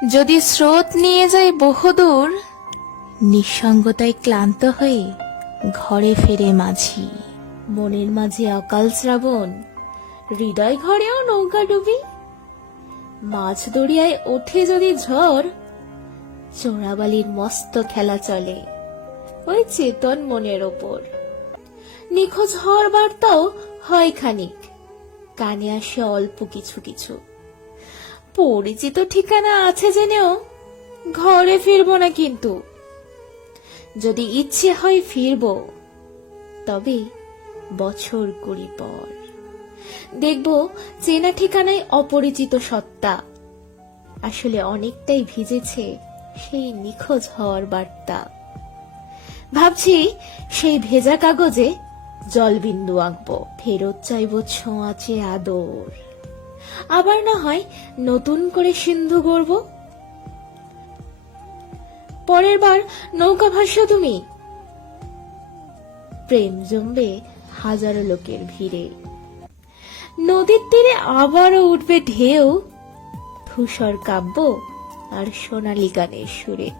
যদি স্রোত নিয়ে যায় বহুদূর, নিঃসঙ্গতায় ক্লান্ত হয়ে ঘরে ফেরে মাঝি। মনের মাঝে অকাল শ্রাবণ, হৃদয় ঘরেও নৌকা ডুবি। মাছ দরিয়ায় ওঠে যদি ঝড়, চোরাবালির মস্ত খেলা চলে ওই চেতন মনের ওপর। নিখোঁজ হওয়ার বার্তাও হয় খানিক, কানে আসে অল্প কিছু কিছু। পরিচিত ঠিকানা আছে জেনেও ঘরে ফিরবো না কিন্তু। যদি ইচ্ছে হয় ফিরবো, তবে বছর 20 পর। দেখবো চেনা ঠিকানায় অপরিচিত সত্তা, আসলে অনেকটাই ভিজেছে সেই নিখোঁজ হওয়ার বার্তা। ভাবছি সেই ভেজা কাগজে জলবিন্দু আঁকবো, ফেরত চাইবো ছোঁয়াচে আদর। আবার না হয় নতুন করে সিন্ধু গড়ব। পরের বার নৌকা ভাসো তুমি, প্রেম জমবে হাজারো লোকের ভিড়ে। নদীর তীরে আবারও উঠবে ঢেউ, ধূসর কাব্য আর সোনালী গানের সুরে।